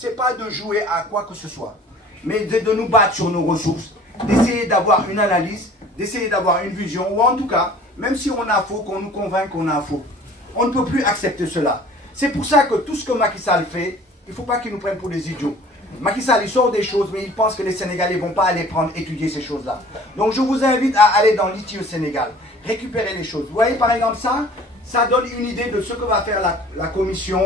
c'est pas de jouer à quoi que ce soit, mais de nous battre sur nos ressources, d'essayer d'avoir une analyse, d'essayer d'avoir une vision, ou en tout cas, même si on a faux, qu'on nous convainc qu'on a faux. On ne peut plus accepter cela. C'est pour ça que tout ce que Macky Sall fait, il ne faut pas qu'il nous prenne pour des idiots. Macky Sall, il sort des choses, mais il pense que les Sénégalais ne vont pas aller étudier ces choses-là. Donc je vous invite à aller dans l'ITIE Sénégal, récupérer les choses. Vous voyez par exemple ça donne une idée de ce que va faire la commission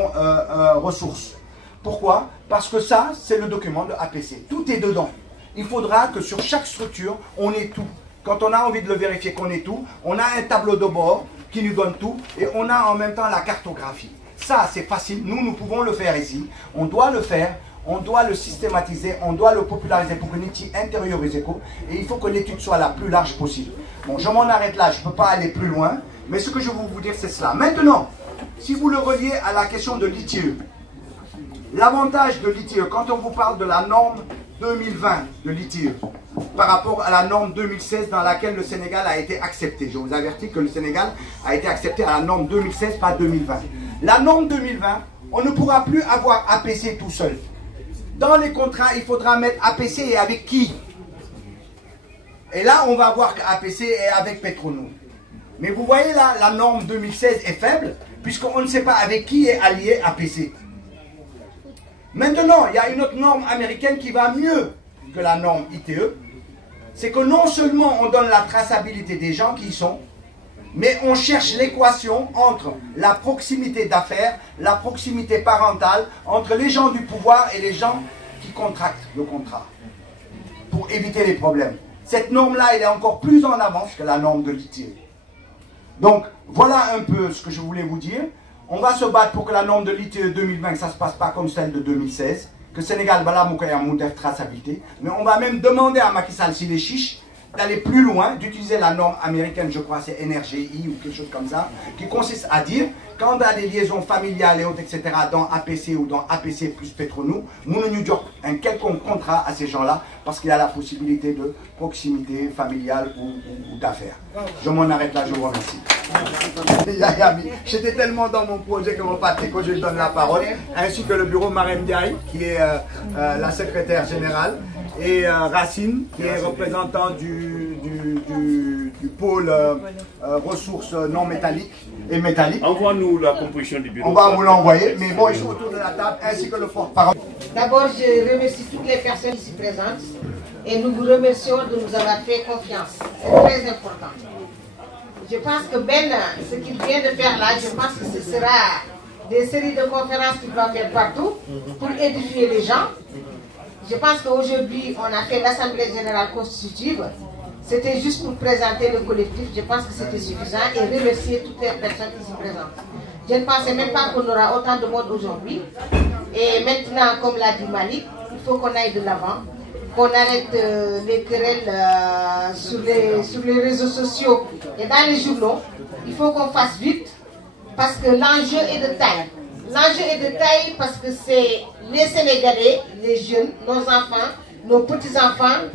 ressources. Pourquoi? Parce que ça, c'est le document de APC. Tout est dedans. Il faudra que sur chaque structure, on ait tout. Quand on a envie de le vérifier qu'on ait tout, on a un tableau de bord qui nous donne tout et on a en même temps la cartographie. Ça, c'est facile. Nous pouvons le faire ici. On doit le faire. On doit le systématiser, on doit le populariser pour que l'ITIE intériorise et il faut que l'étude soit la plus large possible. Bon, je m'en arrête là, je ne peux pas aller plus loin, mais ce que je veux vous dire, c'est cela. Maintenant, si vous le reliez à la question de l'ITIE, l'avantage de l'ITIE, quand on vous parle de la norme 2020 de l'ITIE, par rapport à la norme 2016 dans laquelle le Sénégal a été accepté. Je vous avertis que le Sénégal a été accepté à la norme 2016, pas 2020. La norme 2020, on ne pourra plus avoir APC tout seul. Dans les contrats, il faudra mettre APC et avec qui? Et là, on va voir qu'APC est avec Petronou. Mais vous voyez là, la norme 2016 est faible, puisqu'on ne sait pas avec qui est allié APC. Maintenant, il y a une autre norme américaine qui va mieux que la norme ITE. C'est que non seulement on donne la traçabilité des gens qui y sont, mais on cherche l'équation entre la proximité d'affaires, la proximité parentale, entre les gens du pouvoir et les gens qui contractent le contrat, pour éviter les problèmes. Cette norme-là, elle est encore plus en avance que la norme de l'ITIE. Donc, voilà un peu ce que je voulais vous dire. On va se battre pour que la norme de l'ITIE 2020, que ça ne se passe pas comme celle de 2016, que Sénégal, voilà, mon traçabilité. Mais on va même demander à Macky Sall, s'il est chiche, d'aller plus loin, d'utiliser la norme américaine, je crois c'est NRGI ou quelque chose comme ça, qui consiste à dire, quand on a des liaisons familiales et autres, etc., dans APC ou dans APC plus Petronou, nous nous donnons un quelconque contrat à ces gens-là, parce qu'il y a la possibilité de proximité familiale ou d'affaires. Je m'en arrête là, je vous remercie. J'étais tellement dans mon projet que mon Patrick, je lui donne la parole, ainsi que le bureau Marem Diaye, qui est la secrétaire générale, et Racine, qui est représentant du pôle ressources non métalliques et métalliques. Envoie-nous la composition du bureau. On va vous l'envoyer, mais bon, ils sont autour de la table, ainsi que le porte-parole. D'abord, je remercie toutes les personnes ici présentes et nous vous remercions de nous avoir fait confiance. C'est très important. Je pense que Ben, ce qu'il vient de faire là, je pense que ce sera des séries de conférences qu'il va faire partout pour édifier les gens. Je pense qu'aujourd'hui, on a fait l'Assemblée Générale Constitutive. C'était juste pour présenter le collectif. Je pense que c'était suffisant et remercier toutes les personnes ici présentes. Je ne pensais même pas qu'on aura autant de monde aujourd'hui. Et maintenant, comme l'a dit Malik, il faut qu'on aille de l'avant, qu'on arrête les querelles sur les réseaux sociaux et dans les journaux. Il faut qu'on fasse vite parce que l'enjeu est de taille. L'enjeu est de taille parce que c'est les Sénégalais, les jeunes, nos enfants, nos petits-enfants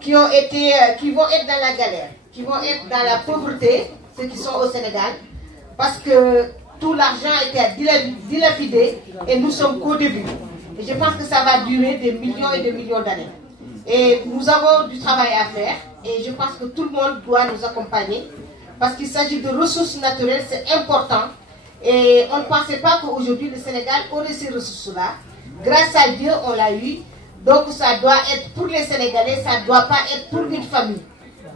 qui vont être dans la galère, qui vont être dans la pauvreté, ceux qui sont au Sénégal, parce que tout l'argent a été dilapidé et nous sommes qu'au début. Et je pense que ça va durer des millions et des millions d'années. Et nous avons du travail à faire et je pense que tout le monde doit nous accompagner parce qu'il s'agit de ressources naturelles, c'est important. Et on ne pensait pas qu'aujourd'hui le Sénégal aurait ces ressources-là. Grâce à Dieu, on l'a eu. Donc ça doit être pour les Sénégalais, ça ne doit pas être pour une famille.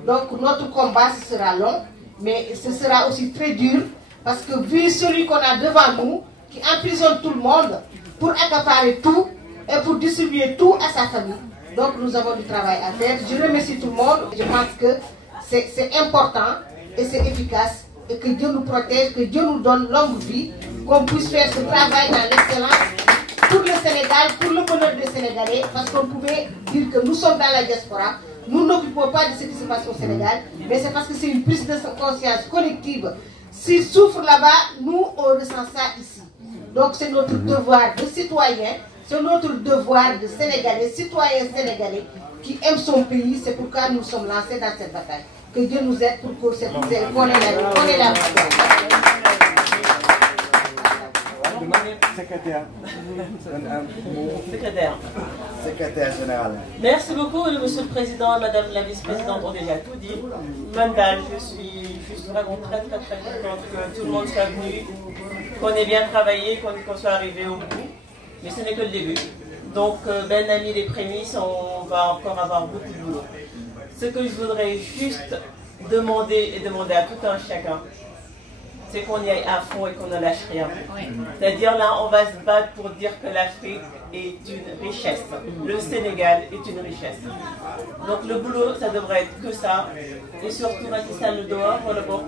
Donc notre combat, ce sera long, mais ce sera aussi très dur. Parce que vu celui qu'on a devant nous, qui emprisonne tout le monde pour accaparer tout et pour distribuer tout à sa famille. Donc nous avons du travail à faire. Je remercie tout le monde. Je pense que c'est important et c'est efficace. Et que Dieu nous protège, que Dieu nous donne longue vie, qu'on puisse faire ce travail dans l'excellence pour le Sénégal, pour le bonheur des Sénégalais, parce qu'on pouvait dire que nous sommes dans la diaspora, nous n'occupons pas de ce qui se passe au Sénégal, mais c'est parce que c'est une prise de conscience collective. S'ils souffrent là-bas, nous, on ressent ça ici. Donc c'est notre devoir de citoyens, c'est notre devoir de Sénégalais, citoyens sénégalais, qui aiment son pays, c'est pourquoi nous sommes lancés dans cette bataille. Que Dieu nous aide pour qu'on ait la secrétaire. Secrétaire général. Merci beaucoup, Monsieur le Président, Madame la Vice-Présidente ont déjà tout dit. Mandal, je suis juste vraiment très contente que tout le monde soit venu, qu'on ait bien travaillé, qu'on soit arrivé au bout. Mais ce n'est que le début. Donc, Ben a mis les prémices, on va encore avoir beaucoup de boulot. Ce que je voudrais juste demander à tout un chacun, c'est qu'on y aille à fond et qu'on ne lâche rien. Oui. C'est-à-dire là, on va se battre pour dire que l'Afrique est une richesse. Le Sénégal est une richesse. Donc le boulot, ça devrait être que ça. Et surtout, Macky Sall le dehors, pour le bon.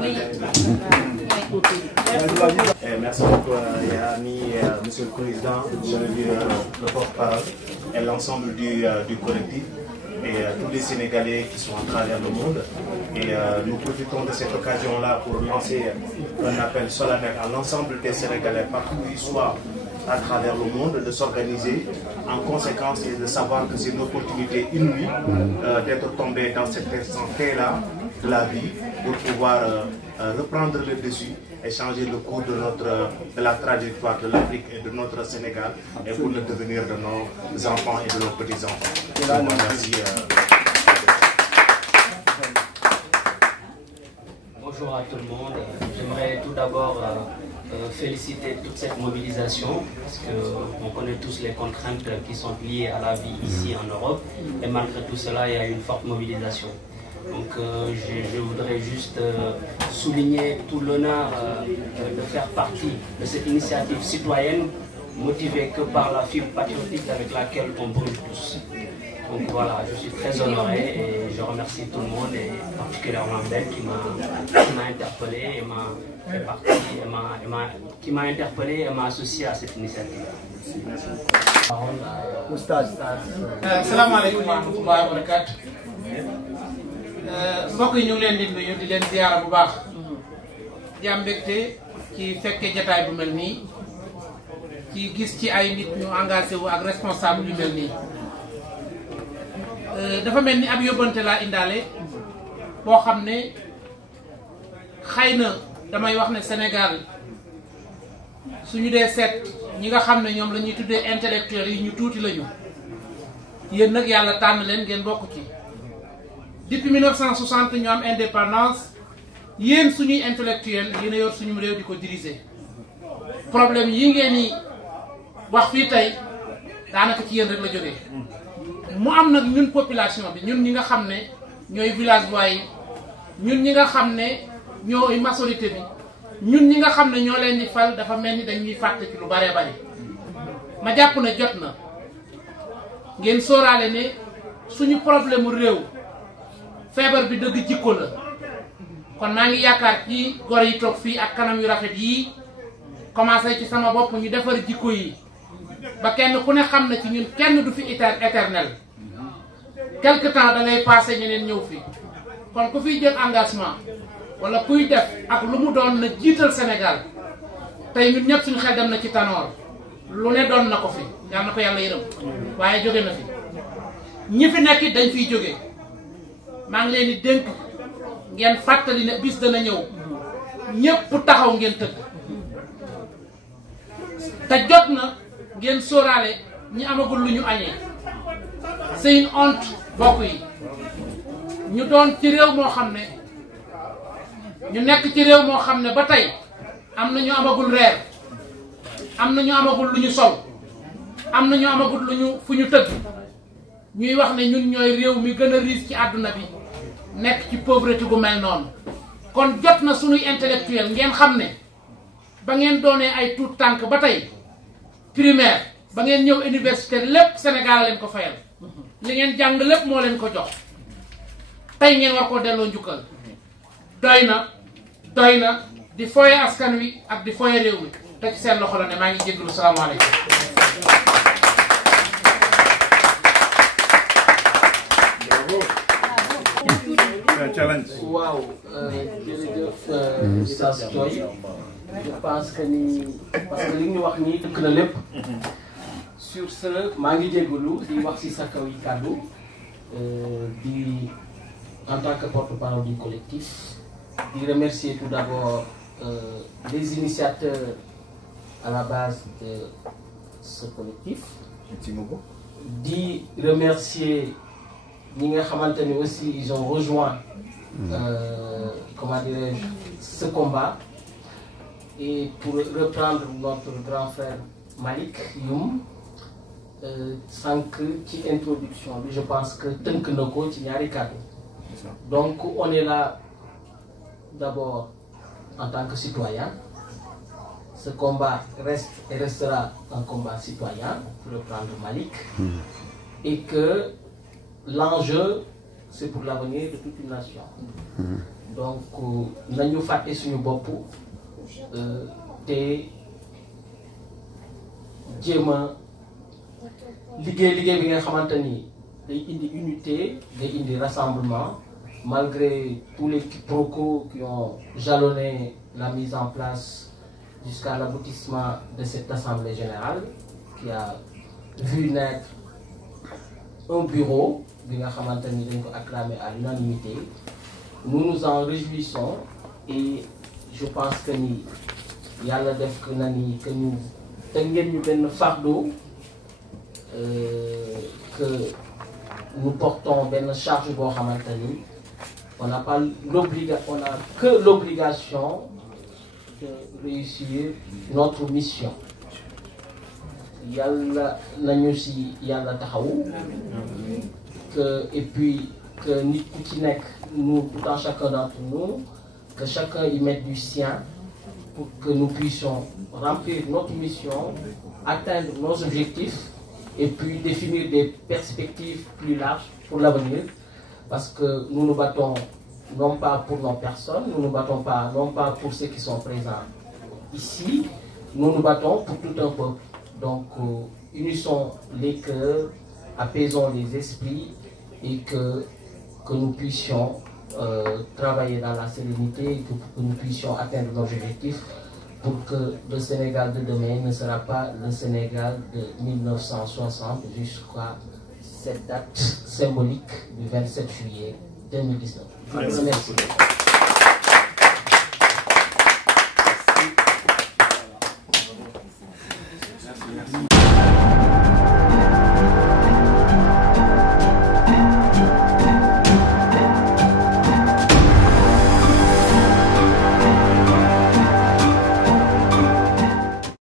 Oui. Merci beaucoup, Yami, Monsieur le Président, le porte-parole et l'ensemble du collectif. Et tous les Sénégalais qui sont à travers le monde. Et nous profitons de cette occasion-là pour lancer un appel solennel à l'ensemble des Sénégalais, partout où ils soient à travers le monde, de s'organiser en conséquence et de savoir que c'est une opportunité inouïe d'être tombé dans cet instant là de la vie pour pouvoir reprendre le dessus et changer le cours de la trajectoire de l'Afrique et de notre Sénégal et pour le devenir de nos enfants et de nos petits-enfants. Merci. Bonjour à tout le monde. J'aimerais tout d'abord féliciter toute cette mobilisation parce qu'on connaît tous les contraintes qui sont liées à la vie ici en Europe et malgré tout cela, il y a une forte mobilisation. Donc je voudrais juste souligner tout l'honneur de faire partie de cette initiative citoyenne motivée que par la fibre patriotique avec laquelle on brûle tous. Donc voilà, je suis très honoré et je remercie tout le monde et particulièrement Ben qui m'a interpellé et m'a interpellé et m'a associé à cette initiative. Assalamu alaikum wa rahmatullahi wa barakatuh. Mbokk yi ñu ngi leen di nuyu di leen ziyaara bu baax di am mbégte ci fekkee jataay bu mel nii ci gis ci ay nit ñu engagé wu ak responsable yu mel nii dafa mel ni ab yóbbante laa indaale boo xam ne xëy na damay wax ne Sénégal suñu dee seet ñi nga xam ne ñoom la ñuy tuddee intellectuels yi ñu tuuti lañu yéen nag yàlla tànn leen ngeen bokk ci. Depuis 1960 ñu am indépendance yéen suñuy intellectuel yéen a yor suñu réew di ko diriger problème yi ngeen ni wax fii tey daanaka ci yéen rek la jógee mu am nag ñun population bi ñun ñi nga xam ne ñooy villageois yi ñun ñi nga xam ne ñooy majorité bi ñun ñi nga xam ne ñoo leen di fal dafa mel ni dañuy fàtte ci lu bare bari ma jàpp ne jot na ngeen sóoraale ne suñu problème mu réew feebar bi dëgg jikko la kon maa ngi yaakaar ci gor yi toog fii ak kanam yu rafet yii commencé ci sama bopp ñu defar jikko yi ba kenn ku ne xam na ci ñun kenn du fi éternel quelque temps da ngay passé ñeneen ñëw fi kon ku fiy jël engagement wala kuy def ak lu mu doon na jiital Sénégal tey ñun ñëpp suñu xel dem na ci Tanor lu ne doon na ko fi yal na ko yàlla yërëm waaye jóge na fi ñi fi nekk dañ fiy jóge maa ngi leen di dénk ngeen fàttali ne bis dana ñëw ñépp taxaw ngeen tëgg te jot na ngeen sóoraale ñi amagul lu ñu añee c'est une honte bokk yi ñu doon ci réew moo xam ne ñu nekk ci réew moo xam ne ba tey am na ñu amagul reer am na ñu amagul lu ñu sol am na ñu amagul lu ñu fu ñu tëgg ñuy wax ne ñun ñooy réew mi gën a riis ci àdduna bi nekk ci pauvreté gu mel noonu kon jot na suñuy intellectuel ngeen xam ne ba ngeen doonee ay tuut tànk ba tey primaire ba ngeen ñëw université lépp Sénégal leen ko fayal li ngeen jàng lépp moo leen ko jox tey ngeen war koo delloo njukkal doy na di foye askan wi ak di foye réew mi te ci seen loxo la ne maa ngi jéggalu salaamaaleykum. waaw jërëjëf Oustaz Thioye je pense que ni parce que li ñu wax nii dëkk na lépp sur ce maa ngi jégalu di wax ci sa kaw yi kàddu di en tant que porte-parole du collectif di remercier tout d'abord les initiateurs à la base de ce collectif. Merci beaucoup. D'y remercier ñi nga xamante ni aussi ils ont rejoint comment dirais-je ce combat. Et pour reprendre notre grand frère Malik Youm, sans que ci introduction je pense que tënk na ko ci ñaari kàddu. Donc on est là d'abord en tant que citoyen. Ce combat reste et restera un combat citoyen, pour reprendre Malik, et que l'enjeu c'est pour l'avenir de toute une nation. Donc nañu fàtte suñu bopp te jéem a liggéey bi nga xamante ni day indi unité day indi rassemblement malgré tous les quiproquos qui ont jalonné la mise en place jusqu'à l'aboutissement de cette assemblée générale qui a vu naître un bureau bi nga xamante ni dañ ko acclamé à l'unanimité. Nous nous en réjouissons et je pense que ni yàlla def que na ni que ñu teg ngeen ñu benn fardeau que nous portons benn charge boo xamante ni on n'a que l'obligation de réussir notre mission. Yàlla nañu si yàlla taxaw et puis que nit ku ci nekk nous tout un chacun d'entre nous que chacun y mette du sien pour que nous puissions remplir notre mission, atteindre nos objectifs et puis définir des perspectives plus larges pour l'avenir, parce que nous nous battons non pas pour nos personnes, nous nous battons non pas pour ceux qui sont présents ici, nous nous battons pour tout un peuple. Donc unissons les cœurs, apaisons les esprits et que nous puissions travailler dans la sérénité et que nous puissions atteindre nos objectifs pour que le Sénégal de demain ne sera pas le Sénégal de 1960 jusqu'à cette date symbolique du 27 juillet 2019. Je vous remercie.